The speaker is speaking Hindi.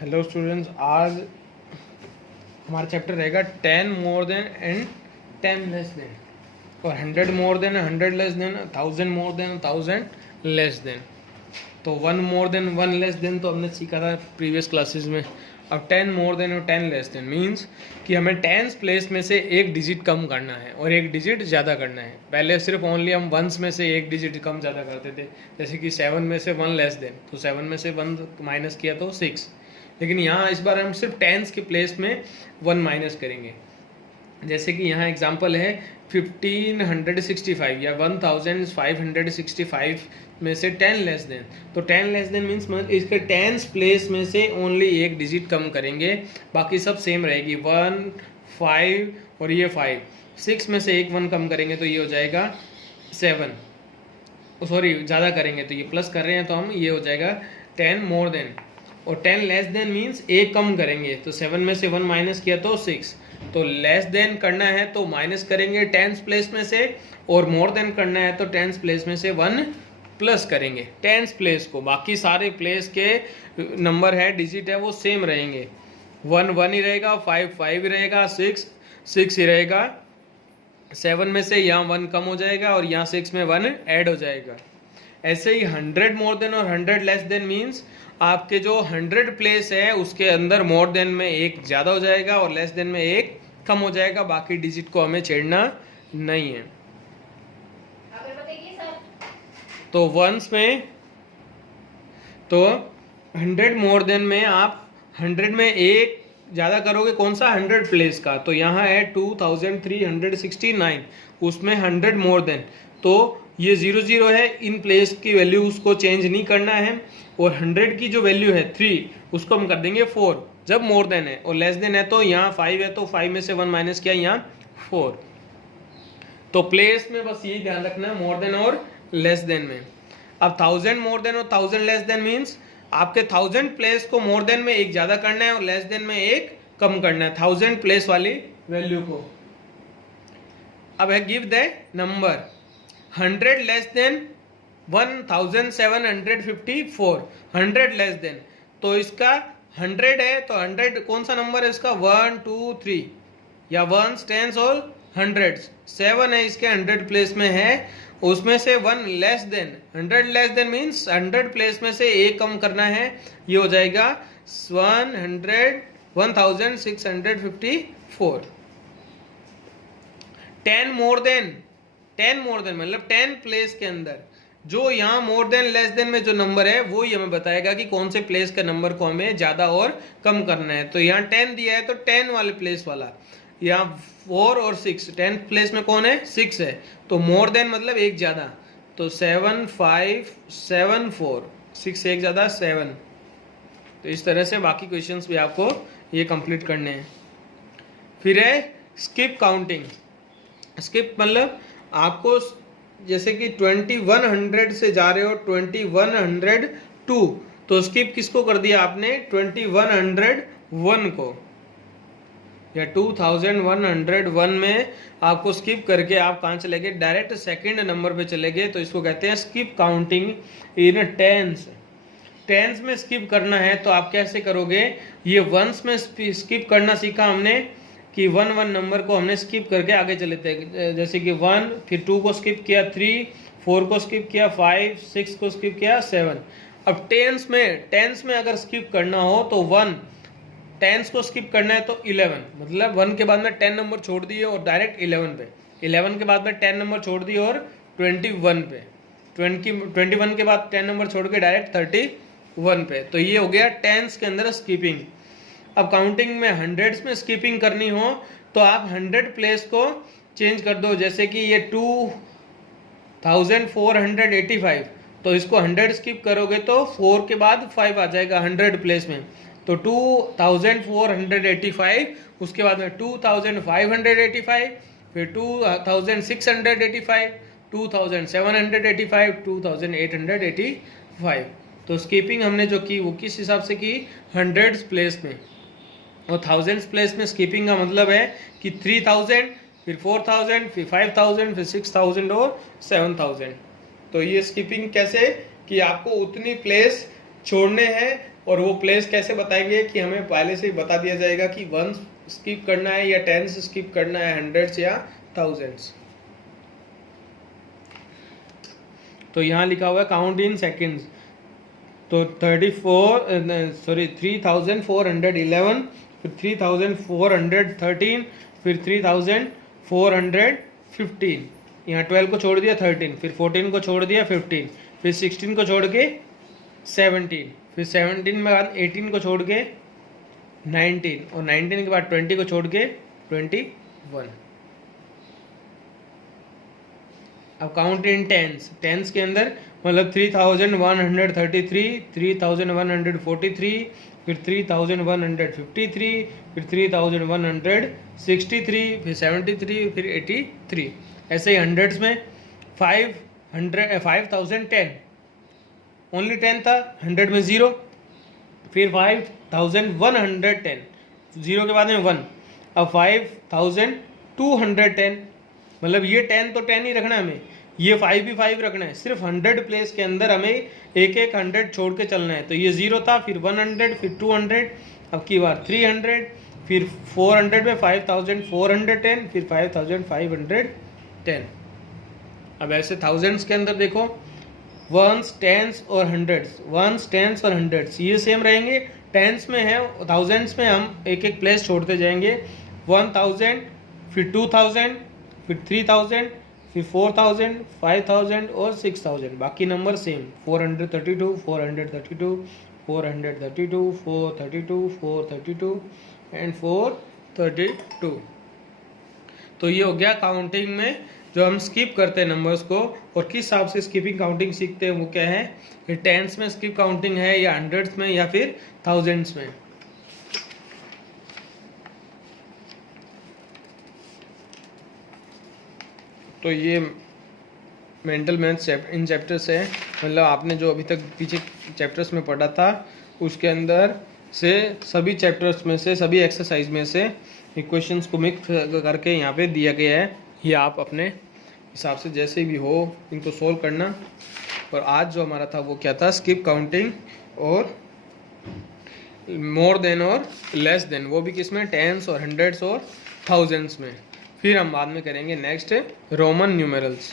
हेलो स्टूडेंट्स, आज हमारा चैप्टर रहेगा 10 more than and 10 less than, और 100 more than, 100 less than, 1000 more than, 1000 less than. तो 1 मोर देन 1 लेस देन तो हमने सीखा था प्रीवियस क्लासेस में। अब 10 मोर देन और 10 लेस देन मीन्स कि हमें टेंस प्लेस में से एक डिजिट कम करना है और एक डिजिट ज़्यादा करना है। पहले सिर्फ ओनली हम वंस में से एक डिजिट कम ज़्यादा करते थे, जैसे कि 7 में से 1 लेस देन, तो 7 में से 1 माइनस किया तो 6। लेकिन यहाँ इस बार हम सिर्फ टेंस के प्लेस में 1 माइनस करेंगे। जैसे कि यहाँ एग्जांपल है 1565 या 1565 में से 10 लेस देन। तो 10 लेस देन मीन्स इसके टेंस प्लेस में से ओनली एक डिजिट कम करेंगे, बाकी सब सेम रहेगी। 1, 5 और ये 5। 6 में से एक 1 कम करेंगे तो ये हो जाएगा 7। सॉरी, ज़्यादा करेंगे तो ये प्लस कर रहे हैं तो हम ये हो जाएगा 10 मोर देन। और 10 लेस देन मीन्स एक कम करेंगे, तो 7 में से 1 माइनस किया तो 6। तो लेस देन करना है तो माइनस करेंगे टेंस प्लेस में से, और मोर देन करना है तो टेंस प्लेस में से 1 प्लस करेंगे टेंस प्लेस को। बाकी सारे प्लेस के नंबर है, डिजिट है, वो सेम रहेंगे। 1 1 ही रहेगा, 5 5 ही रहेगा, 6 6 ही रहेगा। 7 में से यहाँ 1 कम हो जाएगा और यहाँ 6 में 1 ऐड हो जाएगा। ऐसे ही 100 मोर देन और 100 लेस देन मीन्स आपके जो 100 प्लेस है उसके अंदर मोर देन में एक ज़्यादा हो जाएगा और लेस देन में एक कम हो जाएगा। बाकी डिजिट को हमें छेड़ना नहीं है। तो वंस में तो 100 मोर देन में आप 100 में एक ज़्यादा करोगे, कौन सा? 100 प्लेस का। तो यहाँ है 2369, उसमें 100 मोर देन, तो ये 0 0 है, इन प्लेस की वैल्यू उसको चेंज नहीं करना है। और 100 की जो वैल्यू है 3, उसको हम कर देंगे 4 जब मोर देन है। और लेस देन है तो यहाँ 5 है तो 5 में से 1 माइनस किया, यहाँ 4। तो प्लेस में बस यही ध्यान रखना है, मोर देन और लेस देन में। अब 1000 मोर देन और 1000 लेस देन मीन्स आपके 1000 प्लेस को मोर देन में एक ज़्यादा करना है और लेस देन में एक कम करना है 1000 प्लेस वाली वैल्यू को। अब है give the number 100 less than 1754। 100 less than, तो इसका 100 है तो 100 कौन सा नंबर है इसका? 1 2 3 या 1s 10s और 100s। 7 है इसके 100 प्लेस में है, उसमें से 1 less than. 100 less than means 100 place में से एक कम करना है, ये हो जाएगा 1654। 10 मोर देन, 10 मोर देन मतलब 10 प्लेस के अंदर जो यहाँ मोर देन लेस देन में जो नंबर है वो ही हमें बताएगा कि कौन से प्लेस के नंबर को हमें ज़्यादा और कम करना है। तो यहाँ 10 दिया है तो 10 वाले प्लेस वाला, यहाँ 4 और 6, 10 प्लेस में कौन है? 6 है, तो मोर देन मतलब एक ज़्यादा, तो 7 5 7 4, 6 एक ज़्यादा 7। तो इस तरह से बाकी क्वेश्चंस भी आपको ये कंप्लीट करने हैं। फिर है स्किप काउंटिंग। स्किप मतलब आपको जैसे कि 2100 से जा रहे हो 2102, तो स्किप किसको कर दिया आपने? 2101 को, या 2101 में आपको स्किप करके आप कहाँ चले गए? डायरेक्ट सेकंड नंबर पे चले गए। तो इसको कहते हैं skip counting in tens. Tens में स्किप करना है तो आप कैसे करोगे? ये वंस में स्किप करना सीखा हमने कि 1 1 नंबर को हमने स्किप करके आगे चले थे। जैसे कि 1, फिर 2 को स्किप किया, 3 4 को स्किप किया, 5 6 को स्किप किया, 7। अब टेंस में अगर स्किप करना हो तो 1 टेंस को स्किप करना है तो 11, मतलब 1 के बाद में 10 नंबर छोड़ दिए और डायरेक्ट 11 पे, 11 के बाद में 10 नंबर छोड़ दिए और 21 पे, 21 के बाद 10 नंबर छोड़ के डायरेक्ट 31 पे। तो ये हो गया टेंस के अंदर स्किपिंग। अब काउंटिंग में 100s में स्किपिंग करनी हो तो आप 100 प्लेस को चेंज कर दो। जैसे कि ये 2485, तो इसको 100 स्किप करोगे तो 4 के बाद 5 आ जाएगा 100 प्लेस में, तो 2485, उसके बाद में 2585, फिर 2685, 2785, 2885। तो स्किपिंग हमने जो की वो किस हिसाब से की? 100 प्लेस में। और 1000 प्लेस में स्किपिंग का मतलब है कि 3000, फिर 4000, फिर 5000, फिर 6000 और 7000। तो ये स्किपिंग कैसे कि आपको उतनी प्लेस छोड़ने हैं और वो प्लेस कैसे बताएंगे कि हमें पहले से ही बता दिया जाएगा कि 1 स्किप करना है या 10 स्किप करना है, 100 या 1000। तो यहाँ लिखा हुआ है काउंट इन सेकेंड्स, तो 3411, फिर 3413, फिर 3415, यहाँ 12 को छोड़ दिया 13, फिर 14 को छोड़ दिया 15, फिर 16 को छोड़ के 17, फिर 17 में बाद 18 को छोड़ के 19, और 19 के बाद 20 को छोड़ के 21। अब काउंट इन टेंस, टेंस के अंदर मतलब 3133, 3143, फिर 3153, फिर 3163, फिर 73, फिर 83। ऐसे ही हंड्रेड्स में 5010, ओनली 10 था, 100 में 0, फिर 5110, 0 के बाद में 1, अब 5210, मतलब ये 10 तो 10 ही रखना है हमें, ये 5 भी 5 रखना है, सिर्फ 100 प्लेस के अंदर हमें एक 100 छोड़ के चलना है। तो ये 0 था, फिर 100, फिर 200, अब की बार 300, फिर 400 में 5410, फिर 5510। अब ऐसे थाउजेंड्स के अंदर देखो, वंस, टेंस और हंड्रेड्स, वंस, टेंस और हंड्रेड्स ये सेम रहेंगे। टेंस में है, थाउजेंड्स में हम एक प्लेस छोड़ते जाएंगे, 1000, फिर 2000, फिर 3000, फिर 4000, 5000 और 6000, बाकी नंबर सेम, 432, 432, 432, 432, 432 एंड 432। तो ये हो गया काउंटिंग में जो हम स्किप करते हैं नंबर्स को, और किस हिसाब से स्किपिंग काउंटिंग सीखते हैं वो क्या है, ये टेंस में स्किप काउंटिंग है, या हंड्रेड्स में, या फिर थाउजेंड्स में। तो ये मेंटल मैथ्स इन चैप्टर्स है, मतलब आपने जो अभी तक पीछे चैप्टर्स में पढ़ा था उसके अंदर से सभी चैप्टर्स में से, सभी एक्सरसाइज में से इक्वेशंस को मिक्स करके यहाँ पे दिया गया है। ये आप अपने हिसाब से जैसे भी हो इनको सोल्व करना। और आज जो हमारा था वो क्या था, स्किप काउंटिंग और मोर देन और लेस देन, वो भी किस में, टेंस और हंड्रेड्स और थाउजेंड्स में। फिर हम बाद में करेंगे नेक्स्ट रोमन न्यूमेरल्स।